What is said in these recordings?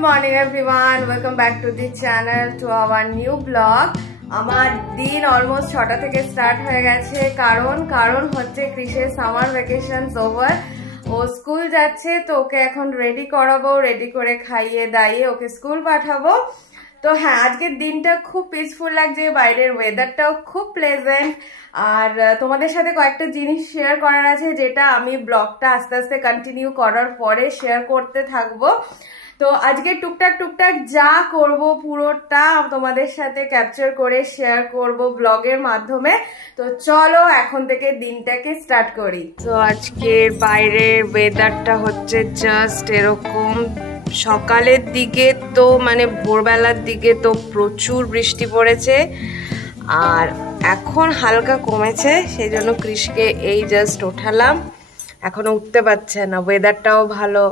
morning everyone, welcome back to the channel to our new vlog. আমার দিন almost 6টা থেকে স্টার্ট হয়ে গেছে কারণ হচ্ছে ক্রিসের সামার ভ্যাকেশনস ওভার। ও স্কুল যাচ্ছে তো ওকে এখন রেডি করাবো, রেডি করে খাইয়ে দাইয়ে ওকে স্কুল পাঠাবো। তো হ্যাঁ, আজকের দিনটা খুব পিসফুল লাগছে, বাইরের ওয়েদারটাও খুব প্লেজেন্ট। আর তোমাদের সাথে কয়েকটা জিনিস শেয়ার করার আছে যেটা আমি ব্লগটা আস্তে আস্তে কন্টিনিউ করার পরে শেয়ার করতে থাকবো। তো আজকে টুকটাক যা করব পুরোটা তোমাদের সাথে ক্যাপচার করে শেয়ার করব ব্লগের মাধ্যমে। তো চলো এখন থেকে দিনটাকে স্টার্ট করি। তো আজকের বাইরের ওয়েদারটা হচ্ছে জাস্ট এরকম। সকালের দিকে তো মানে ভোরবেলার দিকে তো প্রচুর বৃষ্টি পড়েছে, আর এখন হালকা কমেছে, সেই জন্য কৃষকে এই জাস্ট ওঠালাম, এখনো উঠতে পারছে না। ওয়েদারটাও ভালো।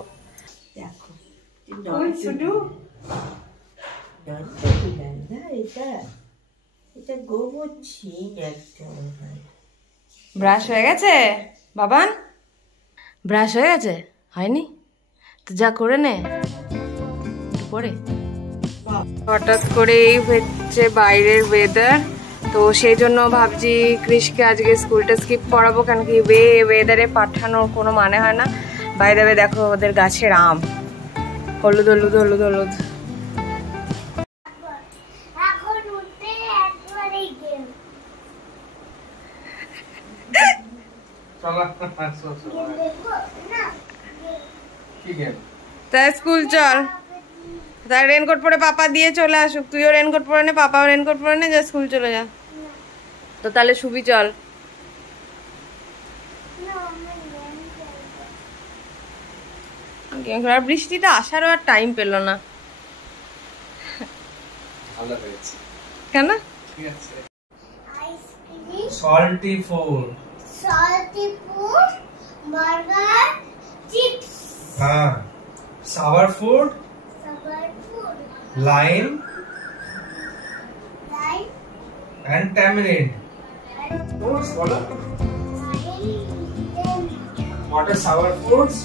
ব্রাশ হয়ে গেছে বাবান? ব্রাশ হয়ে গেছে? হয়নি তো যা করে নে পরে। হঠাৎ করেই হচ্ছে বাইরের ওয়েদার, তো সেই জন্য ভাবছি কৃষকে আজকে স্কুলটা স্কিপ করাবো, কারণ কি ওয়েদারে পাঠানোর কোনো মানে হয় না। বাইরে দেখো ওদের গাছের আম হলুদ হলুদ হলুদ হলুদ। তা স্কুল চল, তার রেনকোট পরে পাপা দিয়ে চলে আসুক। তুইও রেনকোট পরে নে, পাপাও রেনকোট পরে নে, যা স্কুল চলে যা। তো তাহলে শুবি চল। আর বৃষ্টিটা আসারও আর টাইম পেল না কেন? সল্টি ফুড, বার্গার, চিপস, হ্যাঁ, sour food, lime and tamarind. What are sour foods?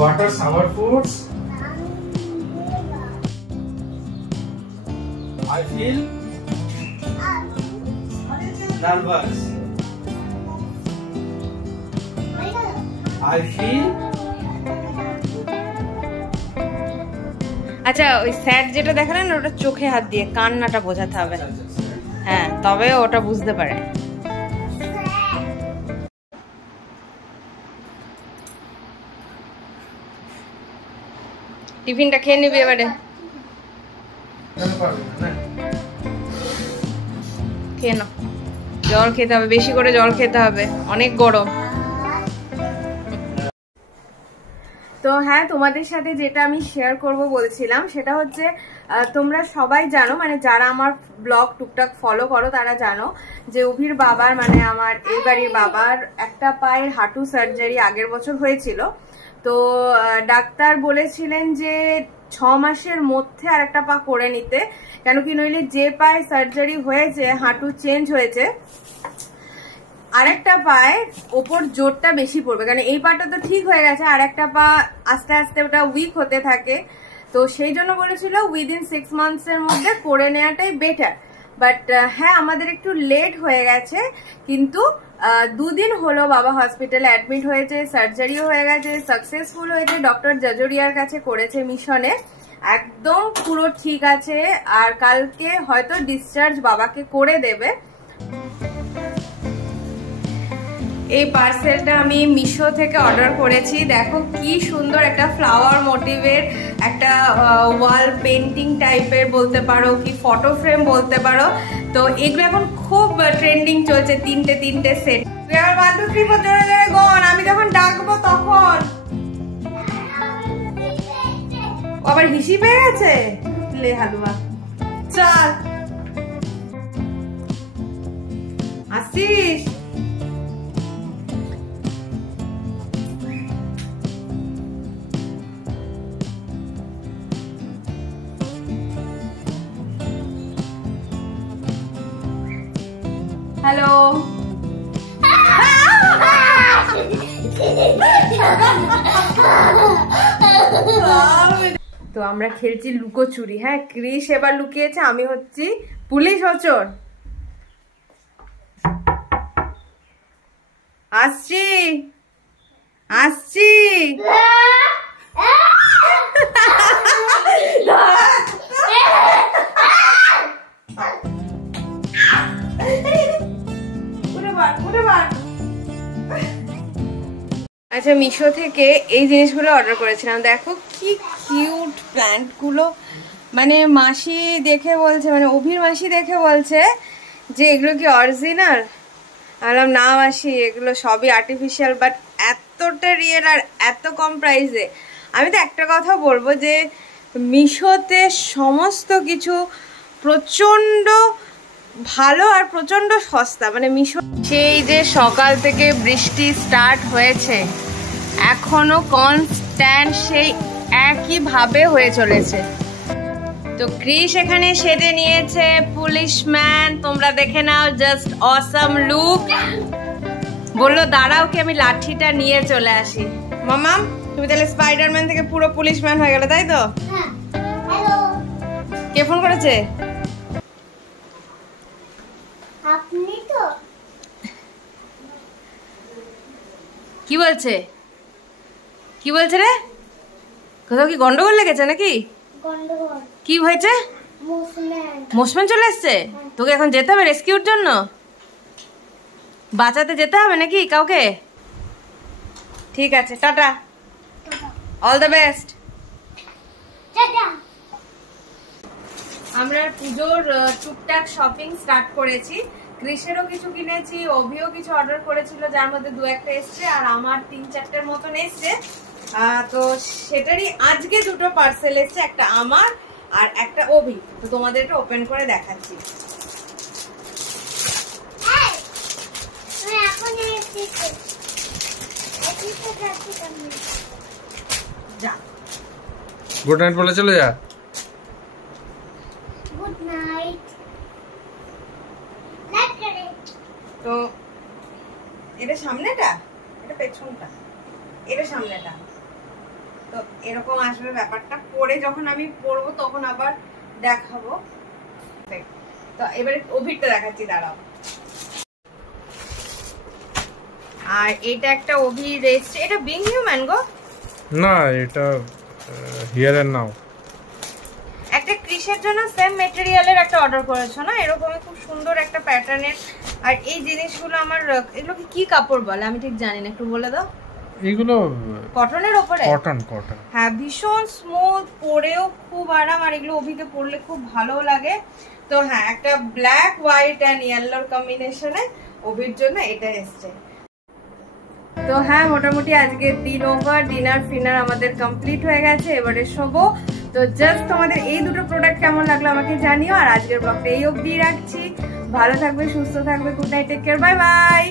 What are sour foods? I feel nervous. I feel আচ্ছা, ওই স্যাড যেটা দেখালেন ওটা চোখে হাত দিয়ে কান্নাটা বোঝাতে হবে, হ্যাঁ, তবে ওটা বুঝতে পারে। টিফিনটা খেয়ে নিবি এবারে? খেয়ে নাও, জল খেতে হবে, বেশি করে জল খেতে হবে, অনেক গরম। তো হ্যাঁ, তোমাদের সাথে যেটা আমি শেয়ার করব বলছিলাম সেটা হচ্ছে, তোমরা সবাই জানো, মানে যারা আমার ব্লগ টুকটাক ফলো করো তারা জানো যে অভির বাবার, মানে আমার এই বাড়ির বাবার একটা পায়ের হাঁটু সার্জারি আগের বছর হয়েছিল। তো ডাক্তার বলেছিলেন যে 6 মাসের মধ্যে আর একটা পা করে নিতে, কেন কি নইলে যে পায়ে সার্জারি হয়েছে, হাঁটু চেঞ্জ হয়েছে, আরেকটা পায়ে ওপর জোরটা বেশি পড়বে, কারণ এই পাটা তো ঠিক হয়ে গেছে, আর একটা পা আস্তে আস্তে ওটা উইক হতে থাকে। তো সেই জন্য বলেছিল উইদিন 6 মান্থসের মধ্যে করে নেওয়াটাই বেটার। বাট হ্যাঁ, আমাদের একটু লেট হয়ে গেছে, কিন্তু 2 দিন হলো বাবা হসপিটালে অ্যাডমিট হয়েছে, সার্জারিও হয়ে গেছে, সাকসেসফুল হয়েছে। ডক্টর জাজরিয়ার কাছে করেছে মিশনে, একদম পুরো ঠিক আছে, আর কালকে হয়তো ডিসচার্জ বাবাকে করে দেবে। এই পার্সেলটা আমি মিশো থেকে অর্ডার করেছি। দেখো কি সুন্দর একটা ফ্লাওয়ার মোটিভের একটা ওয়াল পেন্টিং টাইপের বলতে পারো, কি ফটো ফ্রেম বলতে পারো। তো এগুলো এখন খুব ট্রেন্ডিং চলছে, তিনটে সেট। 1 2 3 4 জোরে জোরে গন, আমি যখন ডাকবো তখন। আবার হিসি পেয়ে গেছে, লে হালুয়া চল আসিস। হ্যালো, আমরা খেলছি লুকোচুরি। হ্যাঁ, ক্রিস এবার লুকিয়েছে, আমি হচ্ছি পুলিশ ও চোর। আসছি আসছি। আচ্ছা, মিশো থেকে এই জিনিসগুলো অর্ডার করেছিলাম। দেখো কি কিউট প্ল্যান্ট গুলো, মানে মাসি দেখে বলছে, মানে অভির মাসি দেখে বলছে যে এগুলো কি অরিজিনাল। বললাম না মাসি, এগুলো সবই আর্টিফিশিয়াল, বাট এতটা রিয়েল আর এত কম প্রাইসে। আমি তো একটা কথা বলবো যে মিশোতে সমস্ত কিছু প্রচণ্ড ভালো আর প্রচণ্ড সস্তা। মানে মিশো, সেই যে সকাল থেকে বৃষ্টি স্টার্ট হয়েছে এখনো কনস্ট্যান্ট সেই একইভাবে হয়ে চলেছে। তো ক্রিস এখানে সেজে নিয়েছে পুলিশম্যান, তোমরা দেখে নাও, জাস্ট অসাম লুক। বললো দাঁড়াও কি আমি লাঠিটা নিয়ে চলে আসি। মামাম, তুমি তাহলে স্পাইডারম্যান থেকে পুরো পুলিশম্যান হয়ে গেলে, তাই তো? হ্যালো, কে ফোন করেছে? আপনি তো? কি বলছে? কি বলছে রে? কোথাও কি গন্ডগোল লেগেছে নাকি? গন্ডগোল। কি হয়েছে? মোসম্যান চলে এসছে? তোকে এখন যেতে হবে রেস্কিউর জন্য? বাঁচাতে যেতে হবে নাকি কাউকে? ঠিক আছে, টাটা, অল দ্য বেস্ট। আমরা পুজোর টুকটাক শপিং স্টার্ট করেছি। ক্রিসেরও কিছু কিনেছি, অভিও কিছু অর্ডার করেছিল, যার মধ্যে 2-1টা এসছে, আর আমার 3-4টের মতন এসছে। তো সেটারই আজকে 2টো পার্সেল এসছে, একটা আমার আর একটা অভি। তো তোমাদের এটা ওপেন করে দেখাচ্ছি। গুড নাইট বলে চলে যা। Good night. তো এটা সামনেটা, এটা পেছনটা, এটা সামনেটা। তো এরকম আসবে ব্যাপারটা। পরে যখন আমি পরবো তখন আবার দেখাবো। তো এবারে অভিরটা দেখাচ্ছি, দাঁড়াও। আর এটা একটা অভির এসছে, এটা বিং হিউম্যান গো না, এটা হিয়ার এন্ড নাও। একটা ক্রিসের জন্য সেম মেটেরিয়ালের একটা অর্ডার করেছো না, এরকমই খুব সুন্দর একটা প্যাটার্নের। আর এই জিনিসগুলো আমার, এগুলো কি কাপড় বলে আমি ঠিক জানি না, একটু বলে দাও। এগুলো কটনের উপরে? কটন। হ্যাঁ, ভীষণ স্মুথ, পরেও খুব আরাম, আর এগুলো অভিকে পরলে খুব ভালো লাগে। তো হ্যাঁ, একটা ব্ল্যাক, হোয়াইট অ্যান্ড ইয়েলোর কম্বিনেশনে অভির জন্য এটা এসছে। তো হ্যাঁ, মোটামুটি আজকের দিন ওভার, ডিনার ফিনার আমাদের কমপ্লিট হয়ে গেছে, এবারে শোবো। তো জাস্ট তোমাদের এই 2টো প্রোডাক্ট কেমন লাগলো আমাকে জানিও। আর আজকের ব্লগটা এই অবধি রাখছি। ভালো থাকবে, সুস্থ থাকবে, good night, take care, bye by.